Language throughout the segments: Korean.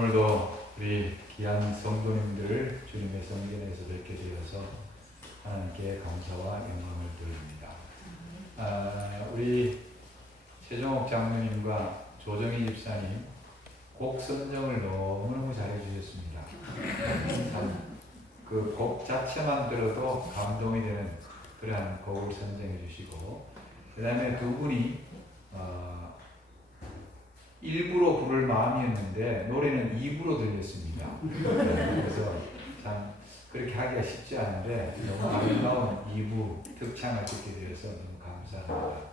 오늘도 우리 귀한 성도님들 주님의 성전에서 뵙게 되어서 하나님께 감사와 영광을 드립니다. 우리 최종옥 장로님과 조정희 집사님 곡 선정을 너무너무 잘해 주셨습니다. 그 곡 자체만 들어도 감동이 되는 그러한 곡을 선정해 주시고, 그 다음에 두 분이 일부러 부를 마음이었는데 노래는 2부로 들렸습니다. 그래서 참 그렇게 하기가 쉽지 않은데 너무 아름다운 2부 특창을 듣게 되어서 너무 감사합니다.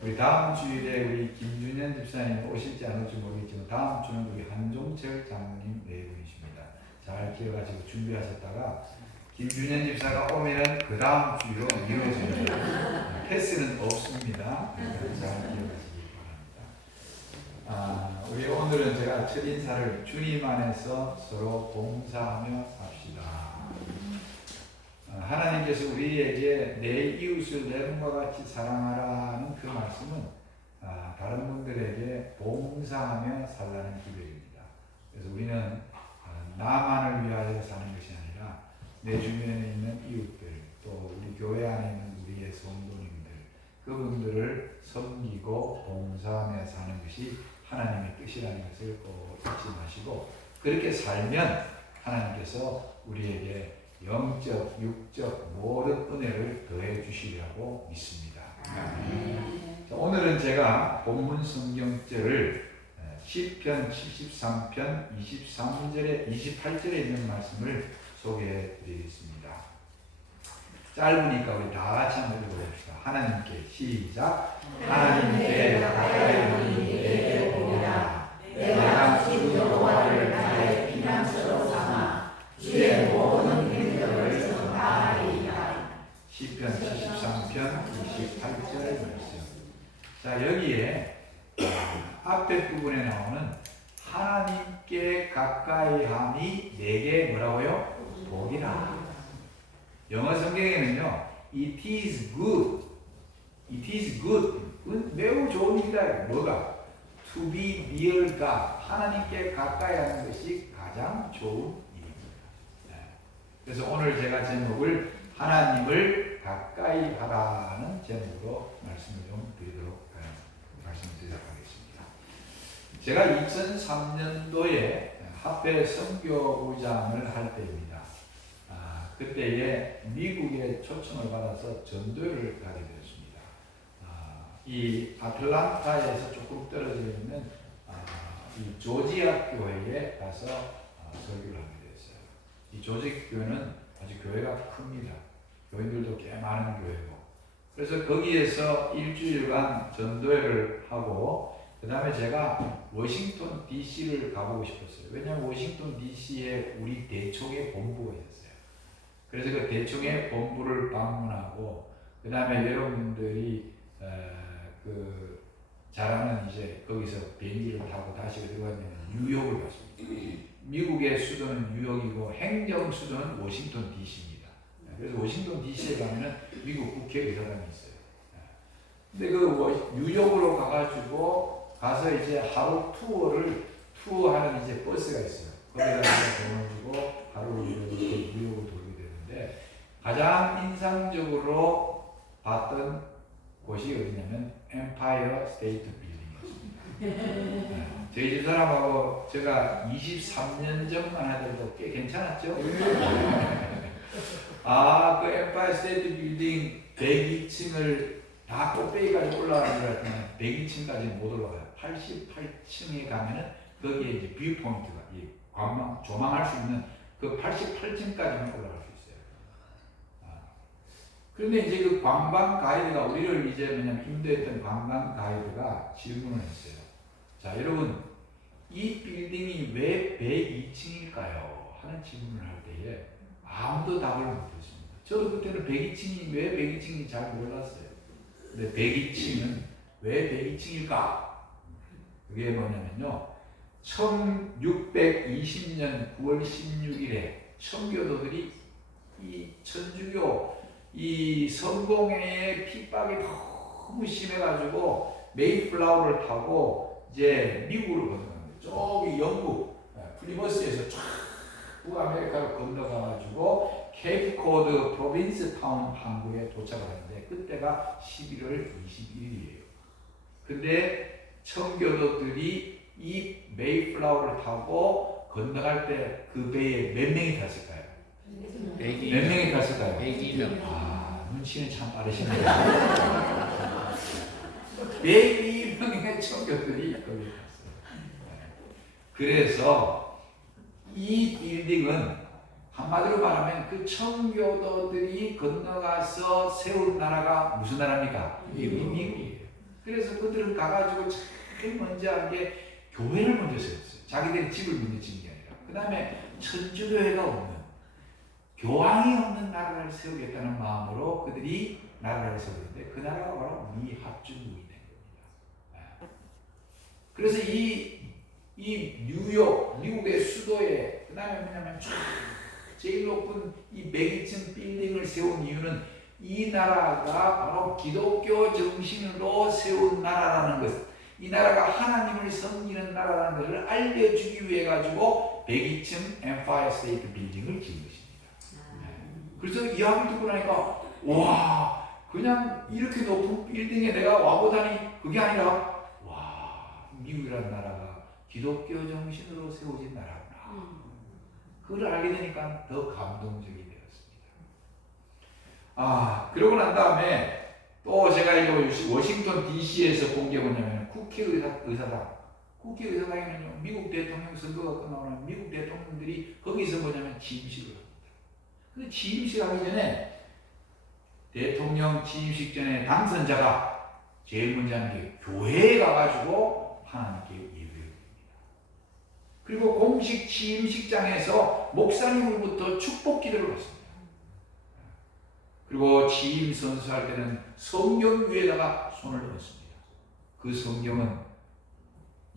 우리 다음 주일에 우리 김준현 집사님 오실지 안 올지 모르겠지만 다음 주는 우리 한종철 장로님 네 분이십니다. 잘 기억하시고 준비하셨다가 김준현 집사가 오면 그 다음 주로 이루어집니다. 패스는 없습니다. 잘 기억하시기 바랍니다. 우리 오늘은 제가 첫 인사를 주님 안에서 서로 봉사하며 삽시다. 하나님께서 우리에게 내 이웃을 내 몸과 같이 사랑하라는 그 말씀은 다른 분들에게 봉사하며 살라는 기별입니다. 그래서 우리는 나만을 위하여 사는 것이 아니라 내 주변에 있는 이웃들, 또 우리 교회 안에 있는 우리의 성도님들, 그분들을 섬기고 봉사하며 사는 것이 하나님의 뜻이라는 것을 꼭 잊지 마시고, 그렇게 살면 하나님께서 우리에게 영적, 육적 모든 은혜를 더해 주시리라고 믿습니다. 자, 오늘은 제가 본문 성경절을 시편 73편 23절에 28절에 있는 말씀을 소개해 드리겠습니다. 짧으니까 우리 다 같이 한번 읽어봅시다. 하나님께 시작. 하나님께 가까이 오니 내게 보리라. 내가 주 여호와를 나의 피난처로 삼아 주의 모든 행적을 전파하리이다. 시편 73편 28절 말씀. 자, 여기에 앞에 부분에 나오는 하나님께 가까이 함이 내게 뭐라고요? 복이라. 영어 성경에는요, it is good, it is good, 매우 좋은 일이다. 뭐가? to be near God, 하나님께 가까이 하는 것이 가장 좋은 일입니다. 네. 그래서 오늘 제가 제목을 하나님을 가까이 하라는 제목으로 말씀을 좀 드리도록 하겠습니다. 제가 2003년도에 합회 선교부장을 할 때입니다. 그때에 미국의 초청을 받아서 전도를 가게 되었습니다. 이 아틀란타에서 조금 떨어져 있는 이 조지아 교회에 가서 설교를 하게 되었어요. 이 조지아 교회는 아주 교회가 큽니다. 교인들도 꽤 많은 교회고. 그래서 거기에서 일주일간 전도회를 하고, 그 다음에 제가 워싱턴 DC를 가보고 싶었어요. 왜냐하면 워싱턴 DC에 우리 대총회 본부가 있었어요. 그래서 그 대총회 본부를 방문하고, 그 다음에 여러분들이 잘 아는 이제 거기서 비행기를 타고 다시 어디 가면 뉴욕을 갔습니다. 미국의 수도는 뉴욕이고 행정 수도는 워싱턴 DC입니다. 그래서 워싱턴 DC에 가면은 미국 국회의사당이 있어요. 근데 그 뉴욕으로 가가지고 가서 이제 하루 투어하는 이제 버스가 있어요. 거기다가 돈을 주고 하루 이렇게 뉴욕을 돌게 되는데, 가장 인상적으로 봤던 곳이 어디냐면 엠파이어 스테이트 빌딩이었습니다. 저희 집 사람하고 제가 23년 전만 하더라도 꽤 괜찮았죠? 그 엠파이어 스테이트 빌딩 102층을 다 꼭대기까지 올라가는 줄 알았더니 102층까지 못 올라가요. 88층에 가면은 거기에 이제 뷰 포인트가, 조망할 수 있는 그 88층까지만 올라갈 수 있어요. 그런데 이제 그 관광 가이드가 우리를 이제 뭐냐면 인도했던 관광 가이드가 질문을 했어요. 자, 여러분, 이 빌딩이 왜 102층일까요? 하는 질문을 할 때에 아무도 답을 못했습니다. 저도 그때는 102층이 왜 102층인지 잘 몰랐어요. 근데 102층은 왜 102층일까? 그게 뭐냐면요, 1620년 9월 16일에 청교도들이 이 천주교 이 성공회의 핍박이 너무 심해가지고 메이플라워를 타고 이제 미국으로 건너갑니다. 저기 영국 플리머스에서 쫙 북아메리카로 건너가가지고 케이프 코드 프로빈스 타운 항구에 도착을 했는데 그때가 11월 21일이에요. 근데 청교도들이 이 메이플라워를 타고 건너갈 때 그 배에 몇 명이 탔을까요? 몇 명이 탔을까요? 102명. 아, 눈치는 참 빠르시네요. 102명의 청교도들이 거기 갔어요. 그래서 이 빌딩은 한마디로 말하면 그 청교도들이 건너가서 세운 나라가 무슨 나라입니까? 미국이에요. 그래서 그들은 가가지고 제일 먼저 한 게 교회를 먼저 세웠어요. 자기들이 집을 먼저 지은 게 아니라. 그 다음에 천주교회가 없는, 교황이 없는 나라를 세우겠다는 마음으로 그들이 나라를 세웠는데 그 나라가 바로 미합중국이 된 겁니다. 그래서 이 뉴욕, 미국의 수도에 그 다음에 뭐냐면 쫙 제일 높은 이 102층 빌딩을 세운 이유는 이 나라가 바로 기독교 정신으로 세운 나라라는 것, 이 나라가 하나님을 섬기는 나라라는 것을 알려주기 위해 가지고 102층 엠파이어 스테이트 빌딩을 지은 것입니다. 그래서 이 이야기를 듣고 나니까 와, 그냥 이렇게 높은 빌딩에 내가 와보다니 그게 아니라 와, 미국이라는 나라가 기독교 정신으로 세워진 나라구나. 그걸 알게 되니까 더 감동적이 되었습니다. 그러고 난 다음에 또 제가 이거 워싱턴 DC에서 본 게 뭐냐면 국회의사당. 국회의사당에는요, 미국 대통령 선거가 끝나면 미국 대통령들이 거기서 뭐냐면 취임식을 합니다. 그 취임식 하기 전에 대통령 취임식 전에 당선자가 제일 먼저 하는 게 교회에 가가지고 하나님께 예배를 드립니다. 그리고 공식 취임식장에서 목사님으로부터 축복 기도를 받습니다. 그리고 취임 선서할 때는 성경 위에다가 손을 얹습니다. 그 성경은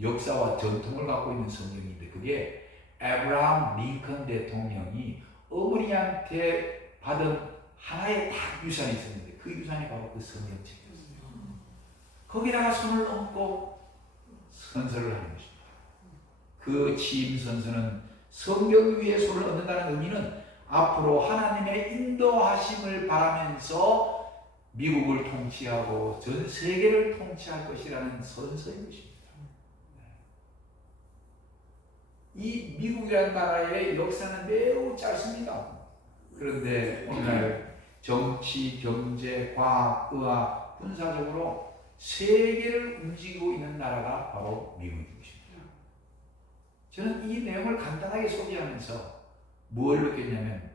역사와 전통을 갖고 있는 성경인데 그게 에브라함 링컨 대통령이 어머니한테 받은 하나의 딱 유산이 있었는데 그 유산이 바로 그 성경책이었어요. 거기다가 손을 얹고 선서를 하는 것입니다. 그 취임 선서는 성경 위에 손을 얹는다는 의미는 앞으로 하나님의 인도하심을 바라면서 미국을 통치하고 전 세계를 통치할 것이라는 선서인 것입니다. 이 미국이라는 나라의 역사는 매우 짧습니다. 그런데 오늘날 정치, 경제, 과학, 의학, 군사적으로 세계를 움직이고 있는 나라가 바로 미국인 것입니다. 저는 이 내용을 간단하게 소개하면서 뭘 느꼈냐면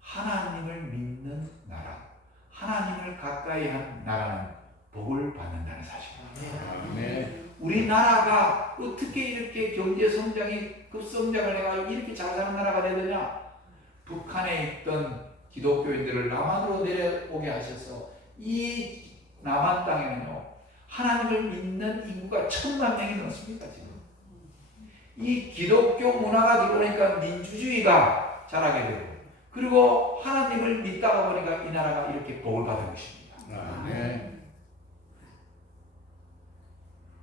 하나님을 믿는 나라, 하나님을 가까이 한 나라는 복을 받는다는 사실입니다. 네. 우리나라가 어떻게 이렇게 경제 성장이 급성장을 해가지고 이렇게 잘 사는 나라가 되느냐? 북한에 있던 기독교인들을 남한으로 내려오게 하셔서 이 남한 땅에는요 하나님을 믿는 인구가 1,000만 명이 넘습니다. 지금 이 기독교 문화가 들어오니까 민주주의가 자라게 되고 그리고 하나님을 믿다가 보니까 이 나라가 이렇게 복을 받은 것입니다. 네.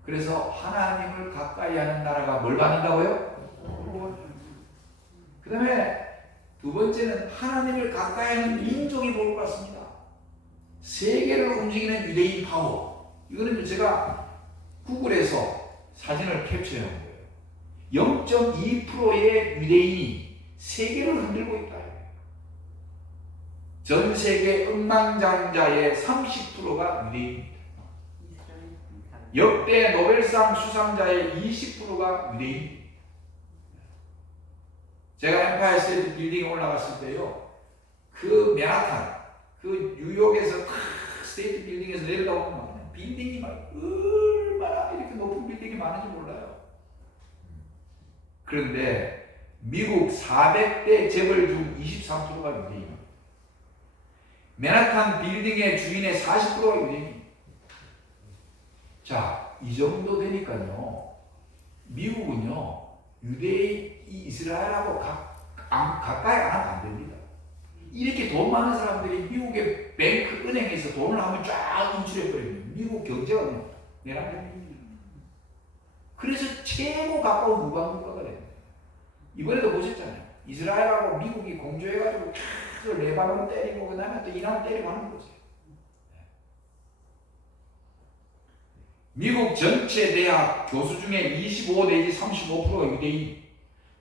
그래서 하나님을 가까이 하는 나라가 뭘 받는다고요? 그 다음에 두 번째는 하나님을 가까이 하는 민족이 복을 받습니다. 세계를 움직이는 유대인 파워. 이거는 제가 구글에서 사진을 캡처해 온 거예요. 0.2%의 유대인이 세계를 흔들고 있다. 전 세계 억만장자의 30%가 유대인입니다. 역대 노벨상 수상자의 20%가 유대인입니다. 제가 엠파이어 스테이트 빌딩에 올라갔을 때요, 그 맨하탄, 그 뉴욕에서 탁 스테이트 빌딩에서 내려다보면 빌딩이 막 얼마나 이렇게 높은 빌딩이 많은지 몰라요. 그런데 미국 400대 재벌 중 23%가 유대인입니다. 맨하탄 빌딩의 주인의 40%가 유대인입니다. 자, 이 정도 되니까요, 미국은요, 유대인, 이스라엘하고 가까이 안 하면 안 됩니다. 이렇게 돈 많은 사람들이 미국의 뱅크, 은행에서 돈을 한번 쫙 인출해버리면 미국 경제가 내려앉습니다. 그래서 최고 가까운 무관국가가 됩니다. 이번에도 보셨잖아요. 이스라엘하고 미국이 공조해가지고 레바논 때리고 그 다음에 또 이란 때리고 하는 거죠. 미국 전체 대학 교수 중에 25 내지 35%가 유대인,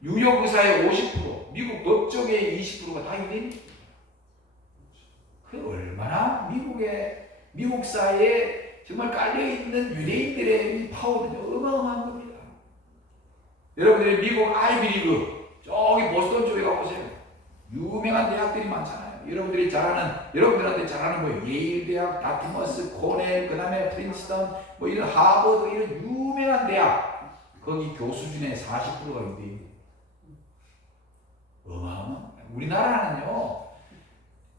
뉴욕 의사의 50%, 미국 법조계의 20%가 다 유대인입니다. 그 얼마나 미국 사회에 정말 깔려있는 유대인들의 이 파워는요, 어마어마한 겁니다. 여러분들이 미국 아이비리그, 저기 보스턴 쪽에 가보세요. 유명한 대학들이 많잖아요. 여러분들한테 잘하는 거예요. 예일 대학, 다트머스, 코넬, 그 다음에 프린스턴, 뭐 이런 하버드, 이런 유명한 대학. 거기 교수 중에 40%가 유대인이에요. 어마어마. 우리나라는요,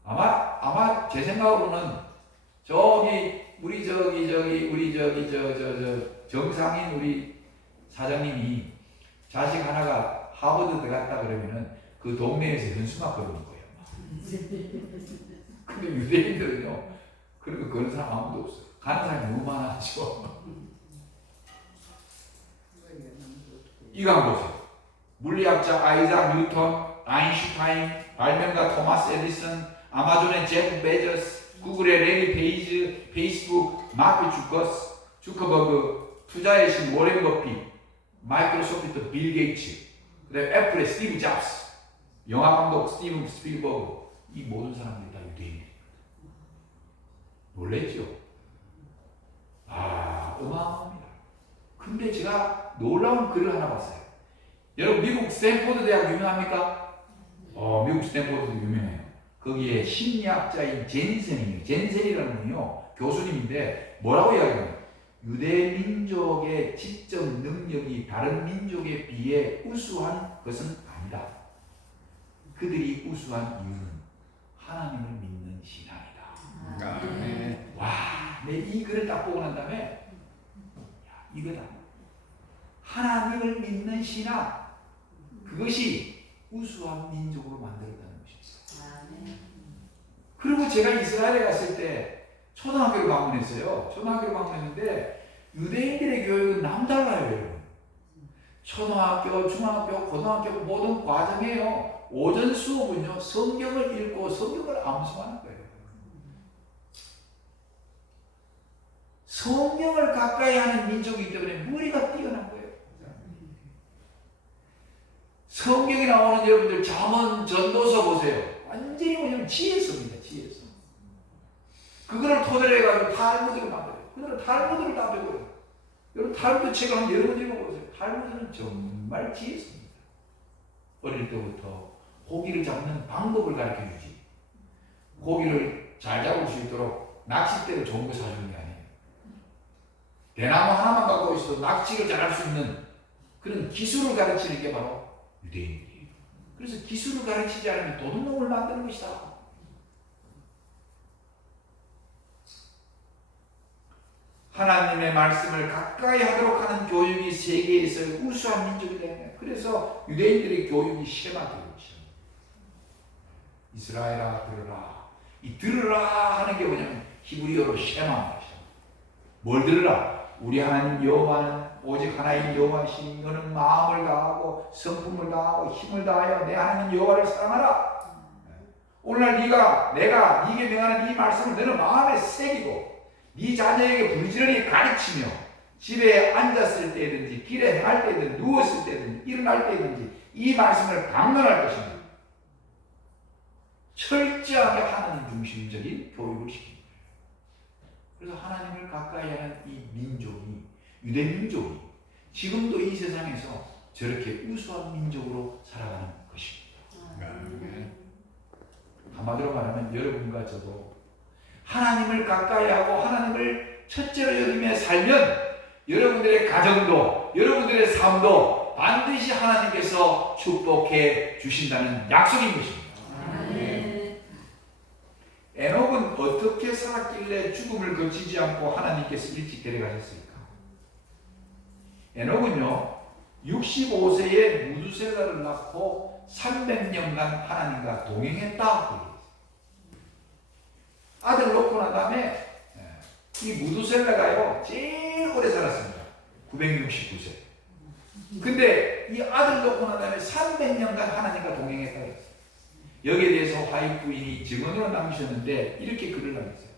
아마 제 생각으로는 우리 정상인 우리 사장님이 자식 하나가 하버드 들어갔다 그러면은 그 동네에서 현수막 걸어놓은 거예요. 근데 유대인들은요, 그런 사람 아무도 없어요. 가는 사람이 너무 많아죠. 이거 한번 보세요. 물리학자 아이작 뉴턴, 아인슈타인, 발명가 토마스 에디슨, 아마존의 제프 베조스, 구글의 레리 페이지, 페이스북 마크 주커버그, 투자의 신 워렌 버핏, 마이크로소프트 빌 게이츠, 그다음에 애플의 스티브 잡스, 영화 감독 스티븐 스필버그, 이 모든 사람들이 다 유대인입니다. 놀랬죠? 어마어마합니다. 근데 제가 놀라운 글을 하나 봤어요. 여러분 미국 스탠포드 대학 유명합니까? 미국 스탠포드도 유명해요. 거기에 심리학자인 젠센이라는 분이요, 교수님인데 뭐라고 이야기해요? 유대 민족의 지적 능력이 다른 민족에 비해 우수한 것은 아니다. 그들이 우수한 이유는 하나님을 믿는 신앙이다. 와, 내 이 글을 딱 보고 난 다음에 이거다. 하나님을 믿는 신앙, 그것이 우수한 민족으로 만들었다는 것입니다. 그리고 제가 이스라엘에 갔을 때 초등학교를 방문했어요. 초등학교를 방문했는데 유대인들의 교육은 남달라요, 여러분. 초등학교, 중학교, 고등학교 모든 과정에요, 오전 수업은요, 성경을 읽고 성경을 암송하는 거예요. 성경을 가까이 하는 민족이기 때문에 머리가 뛰어난 거예요. 성경에 나오는 여러분들 잠언, 전도서 보세요. 완전히 뭐냐면 지혜서입니다. 지혜서. 그거를 토대로 해가지고 탈무드를 만들어요. 그들은 탈무드를 다 배워요. 여러분 탈무드 책을 한번 여러 번 읽어보세요. 탈무드는 정말 지혜서입니다. 어릴 때부터 고기를 잡는 방법을 가르쳐주지, 고기를 잘 잡을 수 있도록 낚싯대를 좋은 거 사주는 게 아니에요. 대나무 하나만 갖고 있어도 낚시를 잘할 수 있는 그런 기술을 가르치는 게 바로 유대인이에요. 그래서 기술을 가르치지 않으면 도둑놈을 만드는 것이다. 하나님의 말씀을 가까이 하도록 하는 교육이 세계에서 우수한 민족이 되는, 그래서 유대인들의 교육이 쉐마돼요. 이스라엘아 들으라. 이 들으라 하는 게 뭐냐면 히브리어로 쉐마입니다. 뭘 들으라? 우리 하나님 여호와는 오직 하나인 여호와시니 너는 마음을 다하고 성품을 다하고 힘을 다하여 내 하나님 여호와를 사랑하라. 오늘날 내가 네게 명하는 이 말씀을 너는 마음에 새기고 네 자녀에게 부지런히 가르치며 집에 앉았을 때든지 길에 행할 때든지 누웠을 때든지 일어날 때든지 이 말씀을 강론할 것입니다. 철저하게 하나님 중심적인 교육을 시킵니다. 그래서 하나님을 가까이 하는 이 민족이, 유대 민족이 지금도 이 세상에서 저렇게 우수한 민족으로 살아가는 것입니다. 한마디로 말하면 여러분과 저도 하나님을 가까이 하고 하나님을 첫째로 여기며 살면 여러분들의 가정도, 여러분들의 삶도 반드시 하나님께서 축복해 주신다는 약속인 것입니다. 에녹은 어떻게 살았길래 죽음을 거치지 않고 하나님께서 일찍 데려가셨습니까? 에녹은요 65세에 무두셀라를 낳고 300년간 하나님과 동행했다. 아들 놓고 난 다음에 이 무두셀라가요 제일 오래 살았습니다. 969세. 근데 이 아들 놓고 난 다음에 300년간 하나님과 동행했다고 했어요. 여기에 대해서 화이트 부인이 증언으로 남기셨는데 이렇게 글을 남겼어요.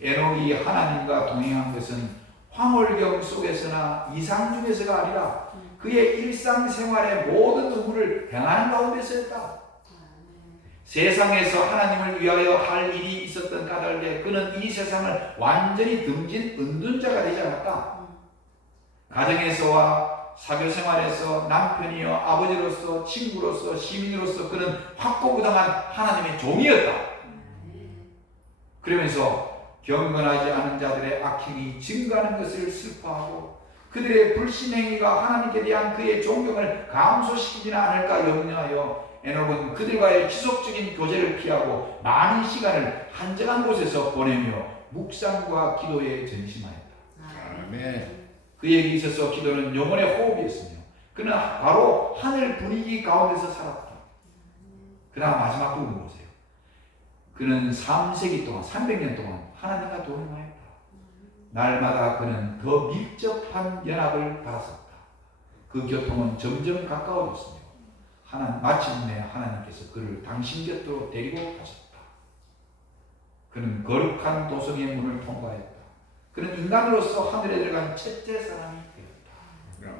에녹이 하나님과 동행한 것은 황홀경 속에서나 이상 중에서가 아니라 그의 일상생활의 모든 의무를 행하는 가운데서였다. 세상에서 하나님을 위하여 할 일이 있었던 까닭에 그는 이 세상을 완전히 등진 은둔자가 되지 않았다. 가정에서와 사교생활에서 남편이요 아버지로서 친구로서 시민으로서 그는 확고부당한 하나님의 종이었다. 그러면서 경건하지 않은 자들의 악행이 증가하는 것을 슬퍼하고 그들의 불신행위가 하나님께 대한 그의 존경을 감소시키지는 않을까 염려하여 에녹은 그들과의 지속적인 교제를 피하고 많은 시간을 한적한 곳에서 보내며 묵상과 기도에 전심하였다. 아멘. 그에게 있어서 기도는 영혼의 호흡이었으며 그는 바로 하늘 분위기 가운데서 살았다. 그다음 마지막 부분 보세요. 그는 3세기 동안 300년 동안 하나님과 동행하였다. 날마다 그는 더 밀접한 연합을 바랐었다. 그 교통은 점점 가까워졌으며 마침내 하나님께서 그를 당신 곁으로 데리고 가셨다. 그는 거룩한 도성의 문을 통과했다. 그는 인간으로서 하늘에 들어간 첫째 사람이 되었다.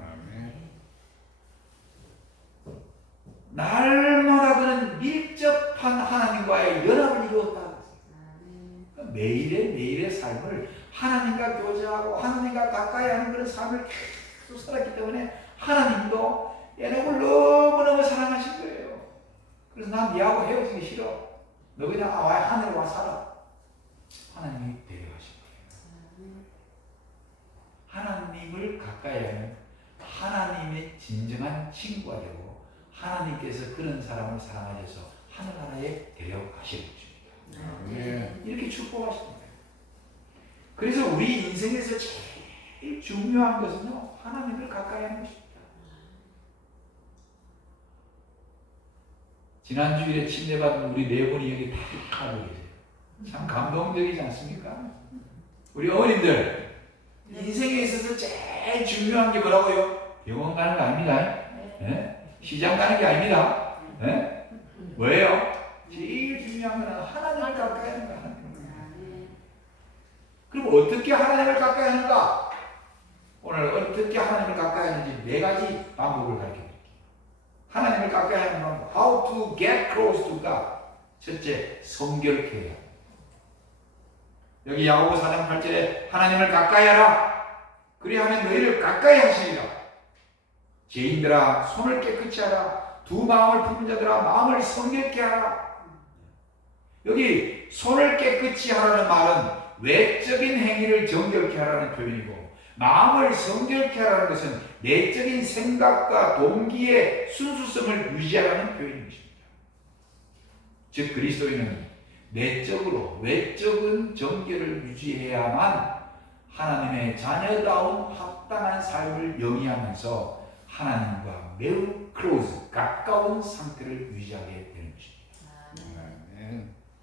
날마다 그는 밀접한 하나님과의 연합을 이루었다. 매일의 삶을 하나님과 교제하고 하나님과 가까이 하는 그런 삶을 계속 살았기 때문에 하나님도 에녹을 너무너무 사랑하신 거예요. 그래서 난 니하고 헤어지기 싫어. 너 그냥 하늘에 와 살아. 하나님이 데려가신 거예요. 하나님을 가까이 하는 하나님의 진정한 친구가 되고 하나님께서 그런 사람을 사랑하셔서 하늘나라에 데려가시는 것입니다. 이렇게 축복하신 거예요. 그래서 우리 인생에서 제일 중요한 것은요, 하나님을 가까이 하는 것입니다. 지난주일에 침례받은 우리 네 분이 여기 다 가고 계세요. 참 감동적이지 않습니까? 우리 어머님들, 인생에 있어서 제일 중요한 게 뭐라고요? 병원 가는 거 아닙니다. 네? 시장 가는 게 아닙니다. 네? 뭐예요? 제일 중요한 건 하나님을 가까이 하는 거야. 그럼 어떻게 하나님을 가까이 하는가? 오늘 어떻게 하나님을 가까이 하는지 네 가지 방법을 가르쳐 드릴게요. 하나님을 가까이 하는 방법. How to get close to God. 첫째, 성결케 해야. 여기 야고보 4장 8절에 하나님을 가까이 하라. 그리하면 너희를 가까이 하시리라. 죄인들아 손을 깨끗이 하라. 두 마음을 품은 자들아 마음을 성결케 하라. 여기 손을 깨끗이 하라는 말은 외적인 행위를 정결케 하라는 표현이고, 마음을 성결케 하라는 것은 내적인 생각과 동기의 순수성을 유지하라는 표현인 것입니다. 즉 그리스도인은 내적으로 외적인 정결을 유지해야만 하나님의 자녀다운 합당한 삶을 영위하면서 하나님과 매우 클로즈, 가까운 상태를 유지하게 되는 것입니다.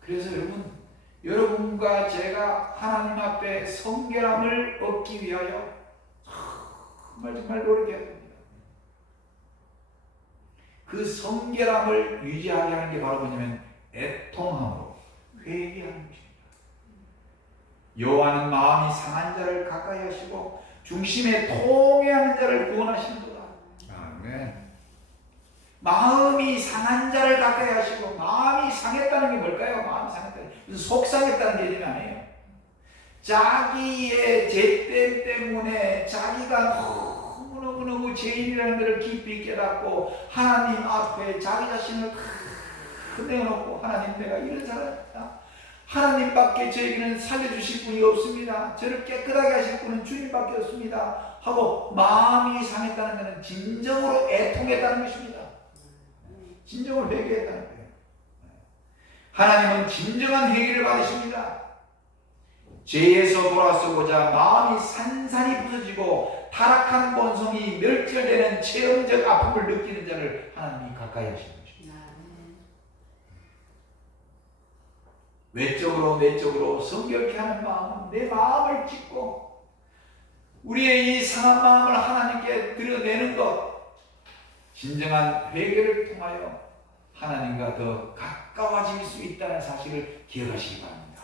그래서 여러분과 제가 하나님 앞에 성결함을 얻기 위하여 정말 노력해야 됩니다. 그 성결함을 유지하게 하는 게 바로 뭐냐면 애통함으로 회개하는 것입니다. 여호와는 마음이 상한 자를 가까이 하시고 중심에 통회하는 자를 구원하시는도다. 아멘. 마음이 상한 자를 가까이 하시고, 마음이 상했다는 게 뭘까요? 마음이 상했다는 게 속상했다는 개념이 아니에요. 자기의 죄됨 때문에 자기가 너무너무 죄인이라는 것을 깊이 깨닫고 하나님 앞에 자기 자신을 내어놓고, 하나님 내가 이런 사람이다. 하나님밖에 저에게는 살려주실 분이 없습니다. 저를 깨끗하게 하실 분은 주님밖에 없습니다 하고 마음이 상했다는 것은 진정으로 애통했다는 것입니다. 진정으로 회개했다는 거예요. 하나님은 진정한 회개를 받으십니다. 죄에서 돌아서고자 마음이 산산이 부서지고 타락한 본성이 멸절되는 체험적 아픔을 느끼는 자를 하나님이 가까이 하시는 것입니다. 외적으로 내적으로 성결케 하는 마음은 내 마음을 찢고 우리의 이 상한 마음을 하나님께 드러내는 것, 진정한 회개를 통하여 하나님과 더 가까워질 수 있다는 사실을 기억하시기 바랍니다.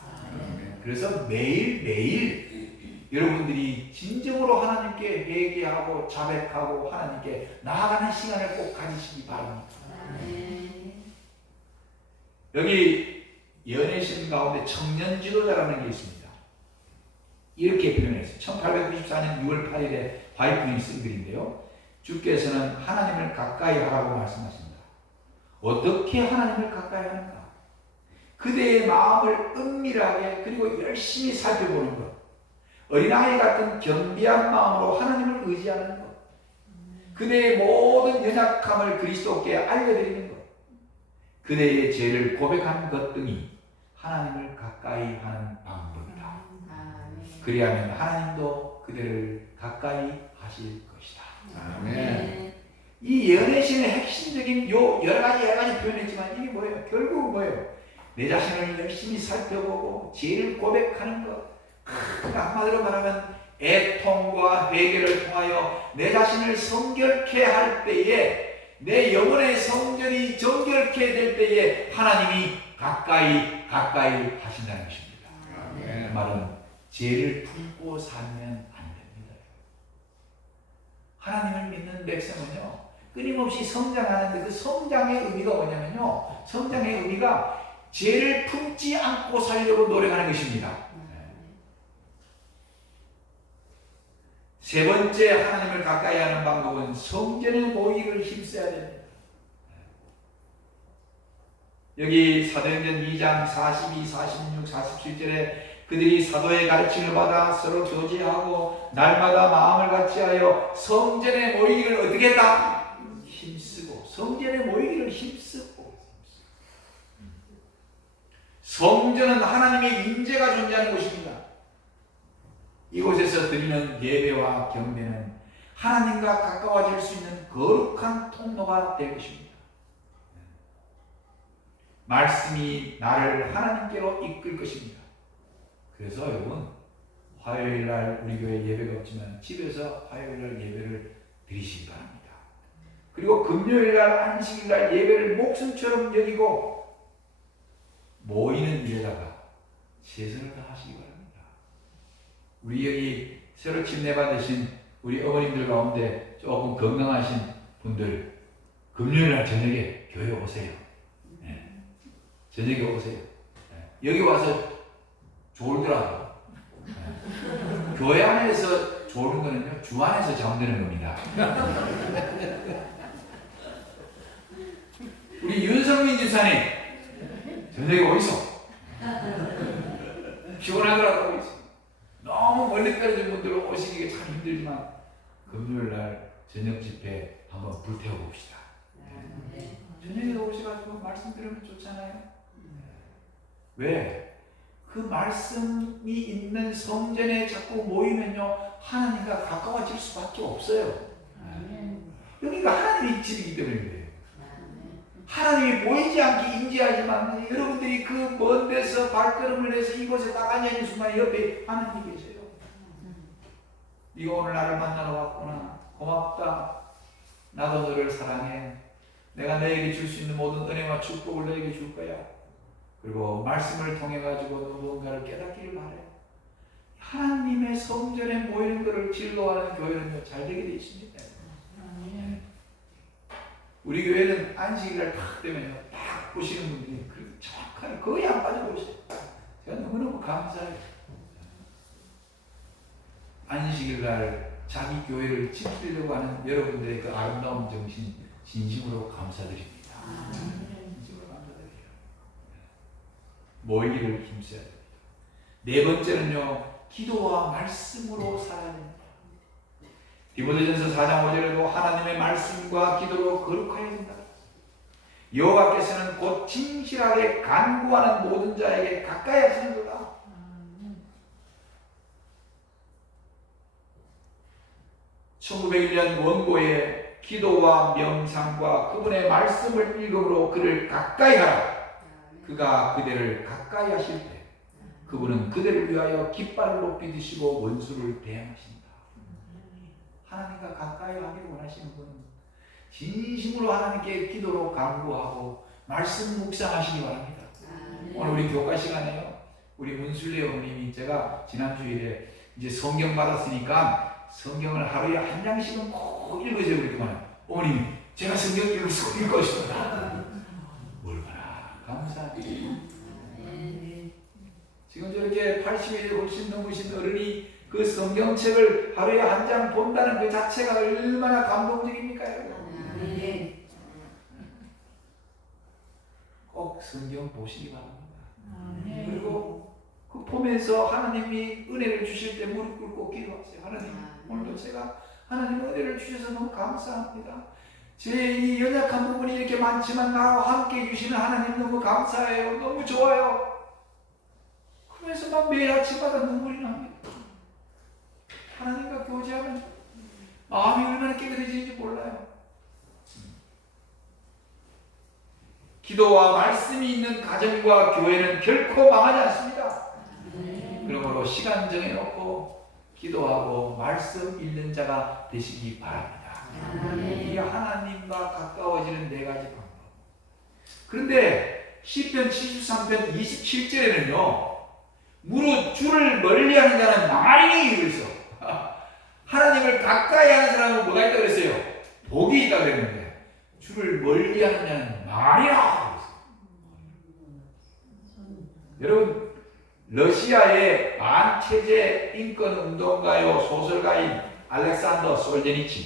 그래서 매일매일 여러분들이 진정으로 하나님께 회개하고 자백하고 하나님께 나아가는 시간을 꼭 가지시기 바랍니다. 여기 연애신 가운데 청년 지도자라는 게 있습니다. 이렇게 표현했어요. 1894년 6월 8일에 화이트닝이 쓴 글인데요. 주께서는 하나님을 가까이 하라고 말씀하십니다. 어떻게 하나님을 가까이 하는가? 그대의 마음을 은밀하게 그리고 열심히 살펴보는 것. 어린아이 같은 겸비한 마음으로 하나님을 의지하는 것. 그대의 모든 연약함을 그리스도께 알려드리는 것. 그대의 죄를 고백하는 것 등이 하나님을 가까이 하는 방법이다. 그리하면 하나님도 그대를 가까이 하실 것이다. 아멘. 이 예언의 핵심적인 요 여러 가지 표현했지만 이게 뭐예요? 결국은 뭐예요? 내 자신을 열심히 살펴보고 죄를 고백하는 것. 그러니까 한마디로 말하면 애통과 회개를 통하여 내 자신을 성결케 할 때에, 내 영혼의 성전이 정결케 될 때에 하나님이 가까이 하신다는 것입니다. 그 말은 죄를 품고 살면 안 됩니다. 하나님을 믿는 백성은요, 끊임없이 성장하는데 그 성장의 의미가 뭐냐면요, 성장의 의미가 죄를 품지 않고 살려고 노력하는 것입니다. 세 번째 하나님을 가까이 하는 방법은 성전의 모의를 힘써야 됩니다. 여기 사도행전 2장 42, 46, 47절에 그들이 사도의 가르침을 받아 서로 교제하고 날마다 마음을 같이하여 성전의 모이기를 어떻게 했다? 힘쓰고. 성전의 모이기를 힘쓰고. 성전은 하나님의 임재가 존재하는 곳입니다. 이곳에서 드리는 예배와 경배는 하나님과 가까워질 수 있는 거룩한 통로가 될 것입니다. 말씀이 나를 하나님께로 이끌 것입니다. 그래서 여러분, 화요일날 우리 교회 예배가 없지만 집에서 화요일날 예배를 드리시기 바랍니다. 그리고 금요일날 안식일날 예배를 목숨처럼 여기고 모이는 일에다가 최선을 다하시기 바랍니다. 우리 여기 새로 침례받으신 우리 어머님들 가운데 조금 건강하신 분들, 금요일날 저녁에 교회 오세요. 네. 저녁에 오세요. 네. 여기 와서 졸더라도 네. 교회 안에서 졸는 거는요, 주 안에서 잠드는 겁니다. 우리 윤성민 집사님 저녁에 어디서? 피곤하더라도 어디서? 너무 멀리 떨어진 분들 오시기 참 힘들지만 금요일날 저녁 집회 한번 불태워 봅시다. 저녁에 오셔가지고 말씀 들으면 좋잖아요. 왜? 그 말씀이 있는 성전에 자꾸 모이면요, 하나님과 가까워질 수밖에 없어요. 여기가 하나님의 집이기 때문에 그래요. 하나님이 보이지 않게 임재하지만 여러분들이 그 먼 데서 발걸음을 해서 이곳에 딱 앉아있는 순간 옆에 하나님이 계세요. 네가 오늘 나를 만나러 왔구나. 고맙다. 나도 너를 사랑해. 내가 너에게 줄 수 있는 모든 은혜와 축복을 너에게 줄 거야. 그리고 말씀을 통해 가지고 무언가를 깨닫기를 바래. 하나님의 성전에 모이는 것을 진로하는 교회는요, 잘 되게 되어 있습니다. 우리 교회는 안식일날 딱 되면요, 딱 보시는 분들이 정확하게 거의 안 빠져보세요. 제가 너무너무 감사해요. 안식일날 자기 교회를 지키려고 하는 여러분들의 그 아름다운 정신 진심으로 감사드립니다. 진심으로 감사드려요. 모이기를 힘써야 됩니다. 네 번째는요, 기도와 말씀으로 살아야 됩니다. 디모데전서 4장 5절에도 하나님의 말씀과 기도로 거룩해야 된다. 여호와께서는 곧 진실하게 간구하는 모든 자에게 가까이 하시는도다. (1901년) 원고에 기도와 명상과 그분의 말씀을 읽음으로 그를 가까이 하라. 그가 그대를 가까이 하실 때 그분은 그대를 위하여 깃발을 높이 드시고 원수를 대항하신다. 하나님과 가까이 하기를 원하시는 분은 진심으로 하나님께 기도로 간구하고 말씀 묵상하시기 바랍니다. 오늘 우리 교과 시간에요. 우리 문술래 어머님이 제가 지난 주일에 이제 성경 받았으니까 성경을 하루에 한 장씩은 꼭 읽으세요 그랬더만 어머님 제가 성경 읽을 것입니다. 얼마나 감사합니다. 지금 저렇게 80이 훨씬 넘으신 어른이 그 성경책을 하루에 한 장 본다는 그 자체가 얼마나 감동적입니까 여러분? 꼭 성경 보시기 바랍니다. 그리고 그 보면서 하나님이 은혜를 주실 때 무릎 꿇고 기도하세요. 하나님 오늘도 제가 하나님 은혜를 주셔서 너무 감사합니다. 제 이 연약한 부분이 이렇게 많지만 나와 함께 해주시는 하나님 너무 감사해요. 너무 좋아요. 그래서 막 매일 아침마다 눈물이 납니다. 하나님과 교제하면 마음이 얼마나 깨끗해지는지 몰라요. 기도와 말씀이 있는 가정과 교회는 결코 망하지 않습니다. 그러므로 시간 정해놓고 기도하고 말씀 읽는 자가 되시기 바랍니다. 이 하나님과 가까워지는 네 가지 방법. 그런데 시편 73편 27절에는요 무릇 주를 멀리하는 자는 망하리니 그랬어. 하나님을 가까이 하는 사람은 뭐가 있다고 그랬어요? 복이 있다고 그랬는데 주를 멀리하는 자는 망하리라 그랬어요. 여러분 러시아의 반체제 인권 운동가요 소설가인 알렉산더 솔제니친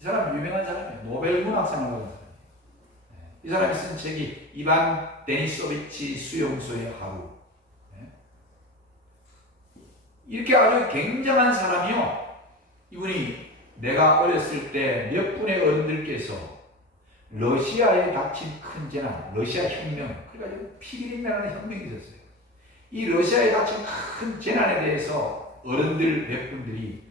이 사람 유명한 사람이에요. 노벨 문학상을 받은 사람이에요. 이 사람이 쓴 책이 이반 데니소비치 수용소의 하루. 이렇게 아주 굉장한 사람이요. 이분이 내가 어렸을 때 몇 분의 어른들께서 러시아에 닥친 큰 재난, 러시아 혁명, 그러니까 피비린내라는 혁명이 있었어요. 이 러시아에 닥친 큰 재난에 대해서 어른들 몇 분들이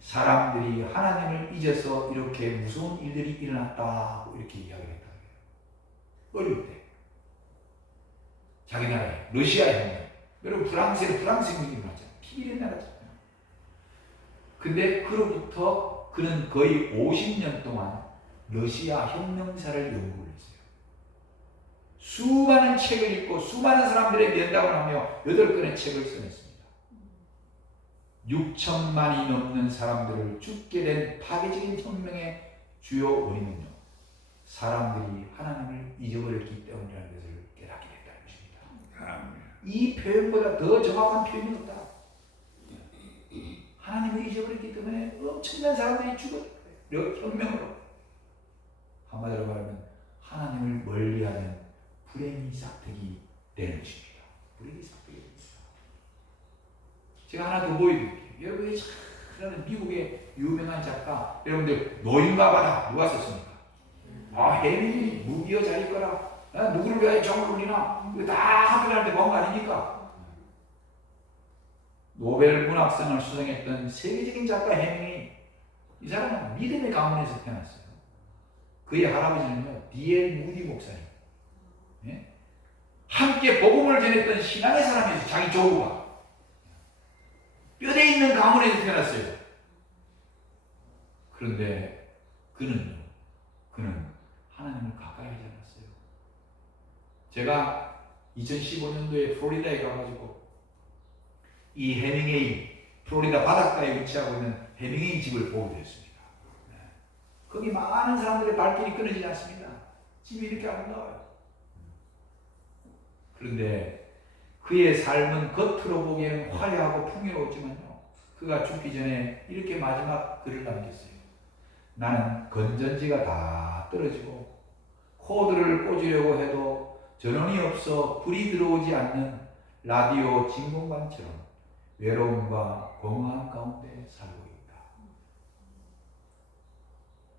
사람들이 하나님을 잊어서 이렇게 무서운 일들이 일어났다고 이렇게 이야기를 했다는 거예요. 어릴 때. 자기 나라에 러시아 혁명. 여러분 프랑스에 프랑스 혁명이 일어났잖아요. 피비린내라잖아요. 근데 그로부터 그는 거의 50년 동안 러시아 혁명사를 연구를 했어요. 수많은 책을 읽고 수많은 사람들의 면담을 하며 8권의 책을 써냈습니다. 6천만이 넘는 사람들을 죽게 된 파괴적인 혁명의 주요 원인은요. 사람들이 하나님을 잊어버렸기 때문이라는 것을 깨닫게 됐다는 것입니다. 이 표현보다 더 정확한 표현이 없다. 하나님을 잊어버렸기 때문에 엄청난 사람들이 죽었어요. 혁명으로. 한마디로 말하면 하나님을 멀리하는 불행이 싹트기 되는 것입니다. 불행이 싹트기 됩니다. 제가 하나 더 보여드릴게요. 여러분이 참 미국의 유명한 작가 여러분들 노인가바다 누가 썼습니까? 해민이 무기여 자일 거라 누구를 위하여 정을 울리나 이거 다 학교한테 본 거 아닙니까? 노벨 문학상을 수상했던 세계적인 작가 해밍이 이 사람은 믿음의 가문에서 태어났어요. 그의 할아버지는요 D.L. 무디 목사님. 예? 함께 복음을 전했던 신앙의 사람이었어요. 자기 조부가 뼈대 있는 가문에서 태어났어요. 그런데 그는 하나님을 가까이 하지 않았어요. 제가 2015년도에 플로리다에 가가지고 이 해밍웨이 플로리다 바닷가에 위치하고 있는 해밍웨이 집을 보게 되었습니다. 거기 많은 사람들의 발길이 끊어지지 않습니다. 집이 이렇게 아름다워요. 그런데 그의 삶은 겉으로 보기에는 화려하고 풍요로웠지만요. 그가 죽기 전에 이렇게 마지막 글을 남겼어요. 나는 건전지가 다 떨어지고 코드를 꽂으려고 해도 전원이 없어 불이 들어오지 않는 라디오 진공관처럼 외로움과 공허함 가운데 살고 있다.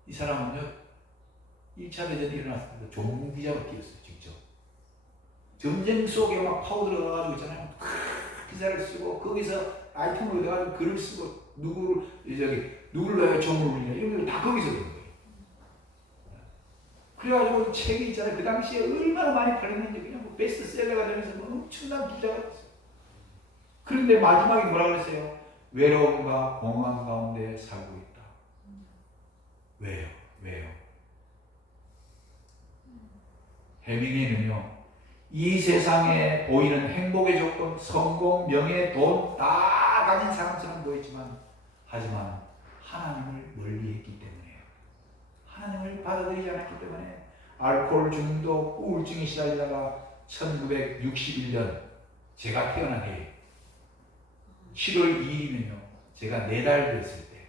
이 사람은요 1차 대전이 일어났을 때 종기자로 뛰었어요. 직접 전쟁 속에 막 파고 들어가가지고 있잖아요. 기사를 쓰고 거기서 아이템을 얻어가지고 글을 쓰고 누구를 위하여 정을 울리냐 이런 걸 다 거기서 그런 거예요. 그래가지고 책이 있잖아요. 그 당시에 얼마나 많이 팔렸는지 그냥 뭐 베스트셀러가 되면서 뭐 엄청난 부자가 됐어요. 그런데 마지막에 뭐라 그랬어요? 외로움과 공허함 가운데 살고 있다. 왜요? 왜요? 해밍웨이는요, 이 세상에 보이는 행복의 조건, 성공, 명예, 돈 다 가진 사람처럼 보이지만, 하지만 하나님을 멀리했기 때문에요. 하나님을 받아들이지 않았기 때문에 알코올 중독, 우울증에 시달리다가 1961년 제가 태어난 해 7월 2일이면요, 제가 4달 됐을 때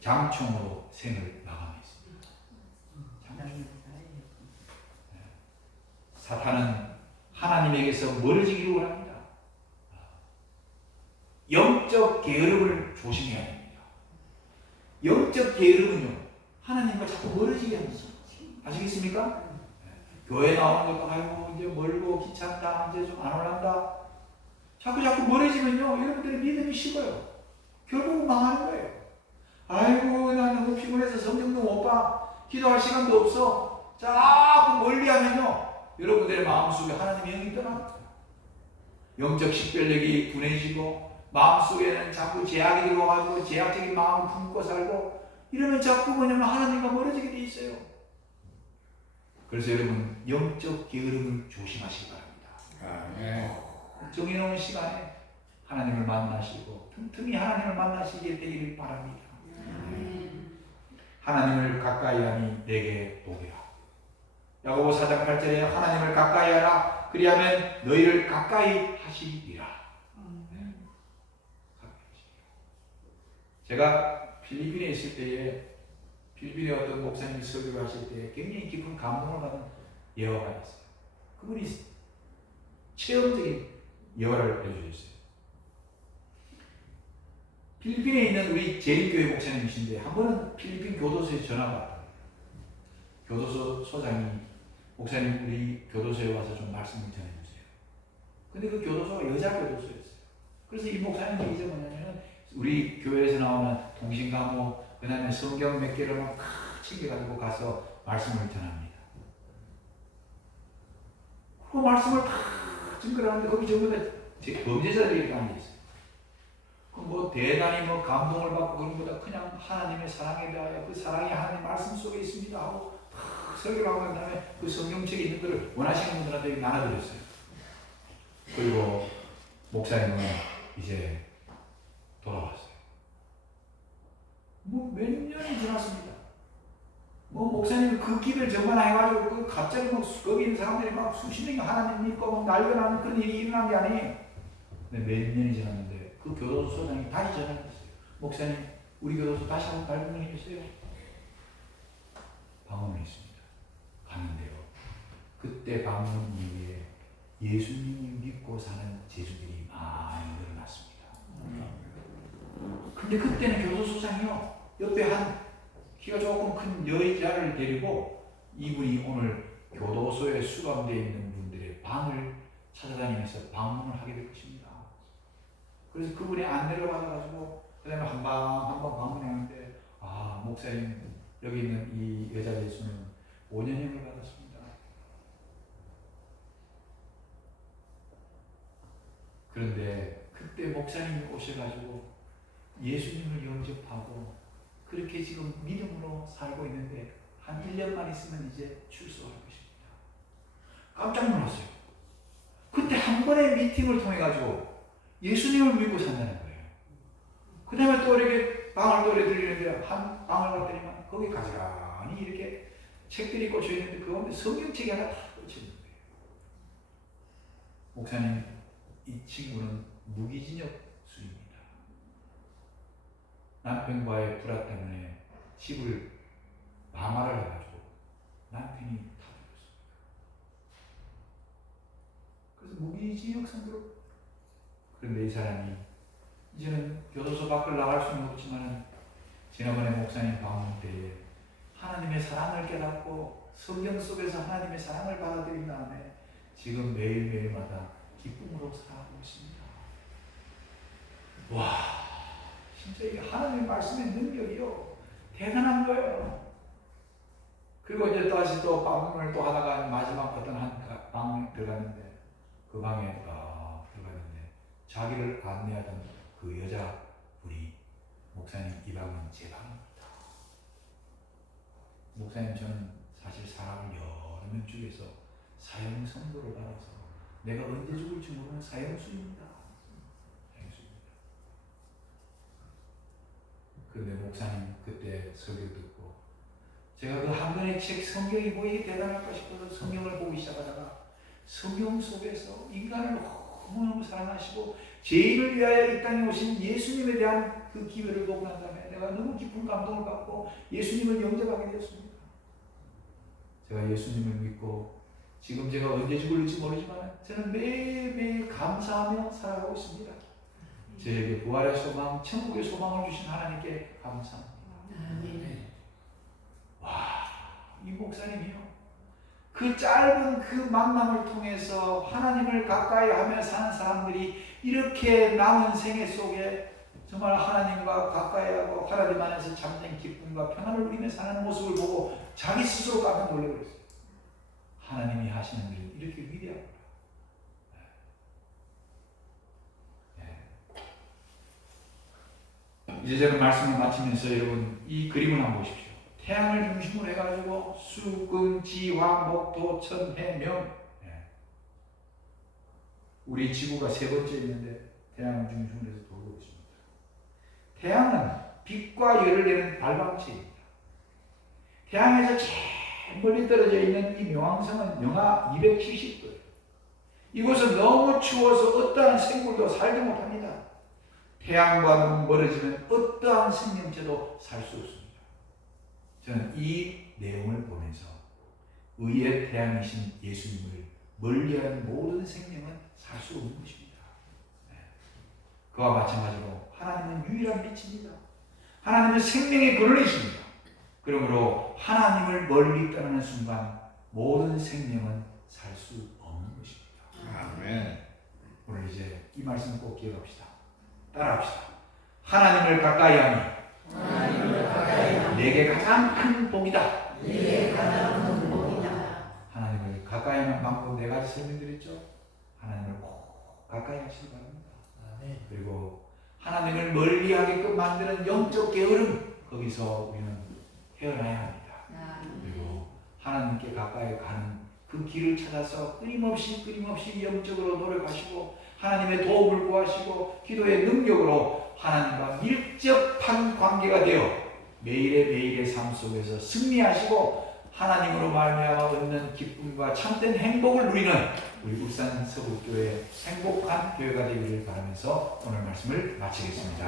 장충으로 생을 마감했습니다. 사탄은 하나님에게서 멀어지기를 원합니다. 영적 게으름을 조심해야 됩니다. 영적 게으름은요, 하나님과 자꾸 멀어지게 합니다. 아시겠습니까? 교회 나오는 것도 아이고 이제 멀고 귀찮다, 이제 좀 안 올란다. 자꾸 멀어지면요, 여러분들의 믿음이 식어요. 결국은 망하는 거예요. 아이고 나 너무 피곤해서 성경도 못 봐, 기도할 시간도 없어. 자꾸 멀리하면요, 여러분들의 마음속에 하나님의 영이 떠납니다. 영적 식별력이 둔해지고 마음속에는 자꾸 제약이 들어와가지고 제약적인 마음을 품고 살고, 이러면 자꾸 뭐냐면 하나님과 멀어지게 돼 있어요. 그래서 여러분, 영적 게으름을 조심하시기 바랍니다. 정해놓은 시간에 하나님을 만나시고 틈틈이 하나님을 만나시게 되기를 바랍니다. 하나님을 가까이 하니 내게 복이라. 야고보 4장 8절에 하나님을 가까이 하라, 그리하면 너희를 가까이 하시리라. 제가 필리핀에 있을 때에, 필리핀에 어떤 목사님이 설교를 하실 때 굉장히 깊은 감동을 받은 예화가 있어요. 그분이 체험적인 예화를 해주셨어요. 필리핀에 있는 우리 제일교회 목사님이신데, 한 번은 필리핀 교도소에 전화가 왔다. 교도소 소장이 목사님 우리 교도소에 와서 좀 말씀을 전해주세요. 근데 그 교도소가 여자 교도소였어요. 그래서 이 목사님이 이제 뭐냐면 우리 교회에서 나오는 동신과목, 그 다음에 성경 몇 개를 막 챙겨가지고 가서 말씀을 전합니다. 그 말씀을 다 증거하는데 거기 전부 다 범죄자들이 앉아있어요. 뭐 대단히 뭐 감동을 받고 그런 것보다 그냥 하나님의 사랑에 대하여, 그 사랑이 하나님 말씀 속에 있습니다 하고 설교를 하고 난 다음에 그 성경책에 있는 것을 원하시는 분들한테 나눠드렸어요. 그리고 목사님은 이제 돌아왔어요. 뭐 몇 년이 지났습니다. 뭐 목사님이 그 길을 전반해가지고 그 갑자기 뭐 거기 있는 사람들이 막 수십 명이 하나님 믿고 막 난리가 나는 그런 일이 일어난 게 아니에요. 근데 몇 년이 지났는데 그 교도소 소장이 다시 전화를 했어요. 목사님, 우리 교도소 다시 한번 발견해 주세요. 방문을 했습니다. 갔는데요, 그때 방문 이후에 예수님을 믿고 사는 제주들이 많이 늘어났습니다. 근데 그때는 교도소장이요, 옆에 한 키가 조금 큰 여자를 데리고 이분이 오늘 교도소에 수감되어 있는 분들의 방을 찾아다니면서 방문을 하게 될 것입니다. 그래서 그분의 안내를 받아가지고 그 다음에 한 방 방문했는데, 아, 목사님 여기 있는 이 여자 예수는 5년형을 받았습니다. 그런데 그때 목사님이 오셔가지고 예수님을 영접하고 그렇게 지금 믿음으로 살고 있는데 한 1년만 있으면 이제 출소할 것입니다. 깜짝 놀랐어요. 그때 한 번의 미팅을 통해가지고 예수님을 믿고 산다는 거예요. 그 다음에 또 이렇게 방을 노래 들리는데 한 방을 가더니만 거기 가지런히 이렇게 책들이 꽂혀 있는데 그 가운데 성경책이 하나 다 꽂혀 있는 거예요. 목사님, 이 친구는 무기징역수입니다. 남편과의 불화 때문에 집을 방화를 해가지고 남편이 타버렸습니다. 그래서 무기징역 상태로. 그런데 이 사람이 이제는 교도소 밖을 나갈 수는 없지만 지난번에 목사님 방문 때에 하나님의 사랑을 깨닫고 성경 속에서 하나님의 사랑을 받아들인 다음에 지금 매일매일마다 기쁨으로 살아가고 있습니다. 와, 진짜 이 하나님의 말씀의 능력이요, 대단한 거예요. 그리고 이제 다시 또 방문을 또 하다가 마지막 어떤 한 방에 들어갔는데, 그 방에 들어갔는데 자기를 안내하던 그 여자분이, 목사님 이 방은 제 방입니다. 목사님 저는 사실 사람을 여러 명 중에서 사형 선고를 받아서 내가 언제 죽을지 모르는 사형수입니다. 근데 목사님 그때 설교 듣고 제가 그 한 권의 책 성경이 뭐 이게 대단할까 싶어서 성경을 보기 시작하다가 성경 속에서 인간을 너무너무 사랑하시고 죄인을 위하여 이 땅에 오신 예수님에 대한 그 기회를 보고 난 다음에 내가 너무 깊은 감동을 받고 예수님을 영접하게 되었습니다. 제가 예수님을 믿고 지금 제가 언제 죽을지 모르지만 저는 매일매일 감사하며 살아가고 있습니다. 저에게 부활의 소망, 천국의 소망을 주신 하나님께 감사합니다. 와, 이 목사님이요. 그 짧은 그 만남을 통해서 하나님을 가까이 하며 사는 사람들이 이렇게 남은 생애 속에 정말 하나님과 가까이 하고 하나님 안에서 참된 기쁨과 평안을 누리며 사는 모습을 보고 자기 스스로 깜짝 놀라고 그랬어요. 하나님이 하시는 일은 이렇게 위대하구나. 이제 저는 말씀을 마치면서 여러분 이 그림을 한번 보십시오. 태양을 중심으로 해가지고 수, 금, 지, 화, 목, 토, 천, 해, 명. 우리 지구가 세 번째 있는데 태양을 중심으로 해서 돌고 있습니다. 태양은 빛과 열을 내는 발광체입니다. 태양에서 제일 멀리 떨어져 있는 이 명왕성은 영하 270도예요. 이곳은 너무 추워서 어떠한 생물도 살지 못합니다. 태양과 너무 멀어지면 어떠한 생명체도 살 수 없습니다. 저는 이 내용을 보면서 의의 태양이신 예수님을 멀리하는 모든 생명은 살 수 없는 것입니다. 그와 마찬가지로 하나님은 유일한 빛입니다. 하나님은 생명의 근원이십니다. 그러므로 하나님을 멀리 떠나는 순간 모든 생명은 살 수 없는 것입니다. 아멘. 오늘 이제 이 말씀을 꼭 기억합시다. 따라합시다. 하나님을 가까이 하니 내게 가장 큰 복이다. 하나님을 가까이 하는 방법 네 가지 설명드렸죠. 하나님을 꼭 가까이 하시기 바랍니다. 그리고 하나님을 멀리하게끔 만드는 영적 게으름, 거기서 우리는 헤어나야 합니다. 그리고 하나님께 가까이 가는 그 길을 찾아서 끊임없이 영적으로 노력하시고 하나님의 도움을 구하시고 기도의 능력으로 하나님과 밀접한 관계가 되어 매일의 삶 속에서 승리하시고 하나님으로 말미암아 얻는 기쁨과 참된 행복을 누리는 우리 울산 서구교회 행복한 교회가 되기를 바라면서 오늘 말씀을 마치겠습니다.